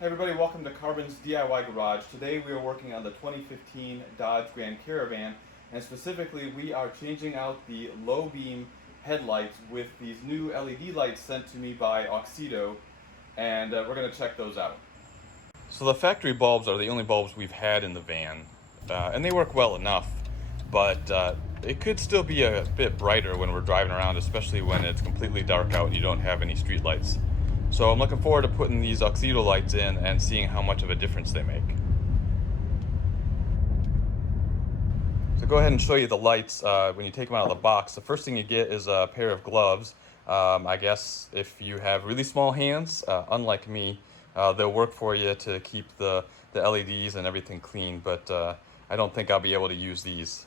Hey everybody, welcome to Carbon's DIY Garage. Today we are working on the 2015 Dodge Grand Caravan, and specifically we are changing out the low beam headlights with these new LED lights sent to me by AUXITO, and we're going to check those out. So the factory bulbs are the only bulbs we've had in the van, and they work well enough, but it could still be a bit brighter when we're driving around, especially when it's completely dark out and you don't have any street lights. So I'm looking forward to putting these AUXITO lights in and seeing how much of a difference they make. So go ahead and show you the lights when you take them out of the box. The first thing you get is a pair of gloves. I guess if you have really small hands, unlike me, they'll work for you to keep the LEDs and everything clean, but I don't think I'll be able to use these.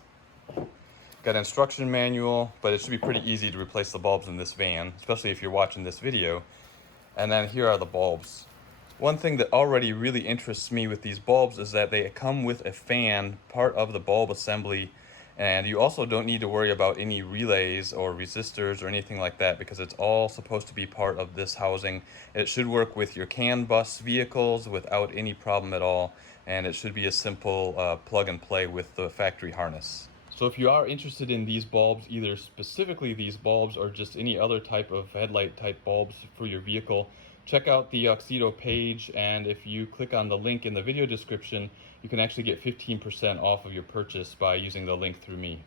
Got an instruction manual, but it should be pretty easy to replace the bulbs in this van, especially if you're watching this video. And then here are the bulbs. One thing that already really interests me with these bulbs is that they come with a fan, part of the bulb assembly, and you also don't need to worry about any relays or resistors or anything like that because it's all supposed to be part of this housing. It should work with your CAN bus vehicles without any problem at all, and it should be a simple plug and play with the factory harness. So if you are interested in these bulbs, either specifically these bulbs or just any other type of headlight type bulbs for your vehicle, check out the AUXITO page, and if you click on the link in the video description, you can actually get 15% off of your purchase by using the link through me.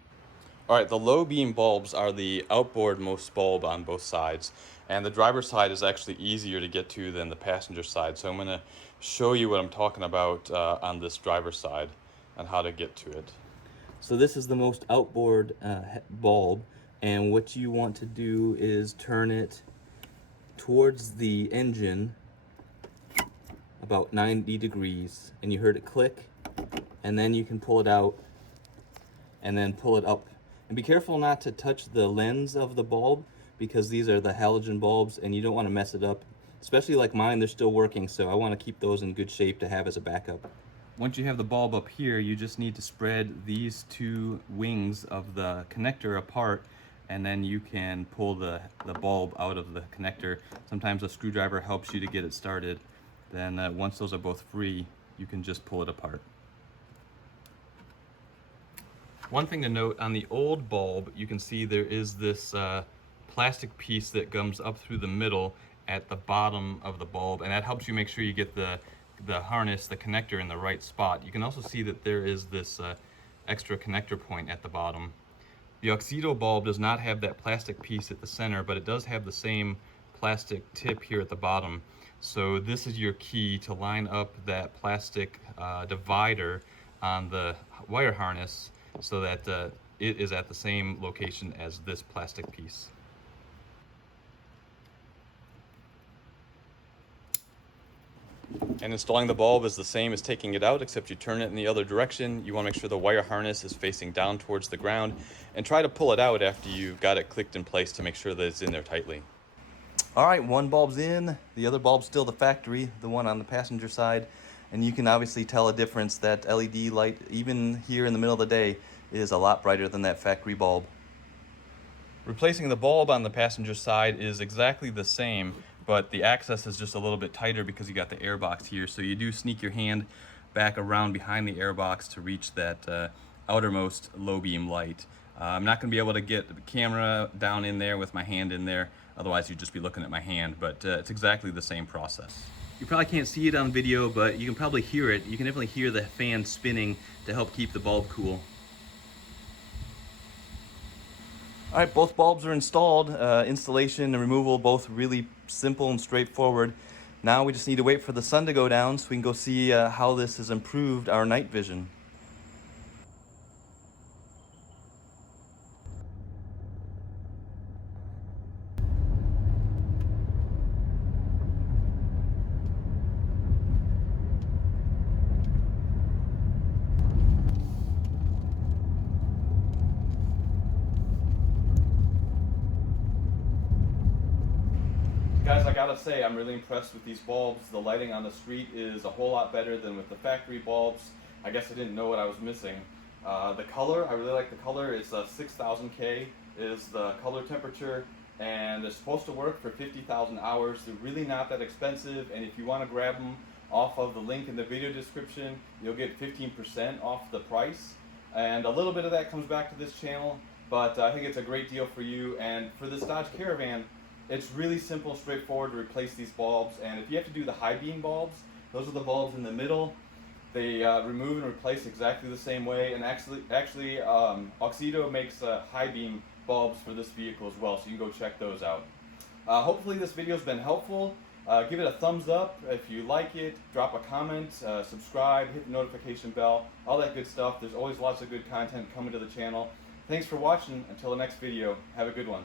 Alright, the low beam bulbs are the outboard most bulb on both sides, and the driver's side is actually easier to get to than the passenger side, so I'm going to show you what I'm talking about on this driver's side and how to get to it. So this is the most outboard bulb, and what you want to do is turn it towards the engine about 90 degrees, and you heard it click, and then you can pull it out and then pull it up. And be careful not to touch the lens of the bulb because these are the halogen bulbs and you don't want to mess it up. Especially like mine, they're still working, so I want to keep those in good shape to have as a backup. Once you have the bulb up here, you just need to spread these two wings of the connector apart, and then you can pull the bulb out of the connector. Sometimes a screwdriver helps you to get it started. Then once those are both free, you can just pull it apart. One thing to note, on the old bulb, you can see there is this plastic piece that comes up through the middle at the bottom of the bulb, and that helps you make sure you get the harness, the connector, in the right spot. You can also see that there is this extra connector point at the bottom. The AUXITO bulb does not have that plastic piece at the center, but it does have the same plastic tip here at the bottom. So this is your key to line up that plastic divider on the wire harness so that it is at the same location as this plastic piece. And installing the bulb is the same as taking it out, except you turn it in the other direction. You want to make sure the wire harness is facing down towards the ground, and try to pull it out after you've got it clicked in place to make sure that it's in there tightly. All right, one bulb's in, the other bulb's still the factory, the one on the passenger side, and you can obviously tell a difference. That LED light, even here in the middle of the day, is a lot brighter than that factory bulb. Replacing the bulb on the passenger side is exactly the same, but the access is just a little bit tighter because you got the air box here. So you do sneak your hand back around behind the air box to reach that outermost low beam light. I'm not going to be able to get the camera down in there with my hand in there, otherwise you'd just be looking at my hand, but it's exactly the same process. You probably can't see it on video, but you can probably hear it. You can definitely hear the fan spinning to help keep the bulb cool. All right, both bulbs are installed. Installation and removal, both really simple and straightforward. Now we just need to wait for the sun to go down so we can go see how this has improved our night vision. Guys, I gotta say, I'm really impressed with these bulbs. The lighting on the street is a whole lot better than with the factory bulbs. I guess I didn't know what I was missing. The color, I really like the color. It's 6000K is the color temperature, and they're supposed to work for 50,000 hours. They're really not that expensive, and if you want to grab them off of the link in the video description. You'll get 15% off the price, and a little bit of that comes back to this channel, but I think it's a great deal for you. And for this Dodge Caravan, it's really simple and straightforward to replace these bulbs. And if you have to do the high beam bulbs, those are the bulbs in the middle. They remove and replace exactly the same way. And actually, AUXITO makes high beam bulbs for this vehicle as well, so you can go check those out. Hopefully this video has been helpful. Give it a thumbs up if you like it, drop a comment, subscribe, hit the notification bell, all that good stuff. There's always lots of good content coming to the channel. Thanks for watching. Until the next video, have a good one.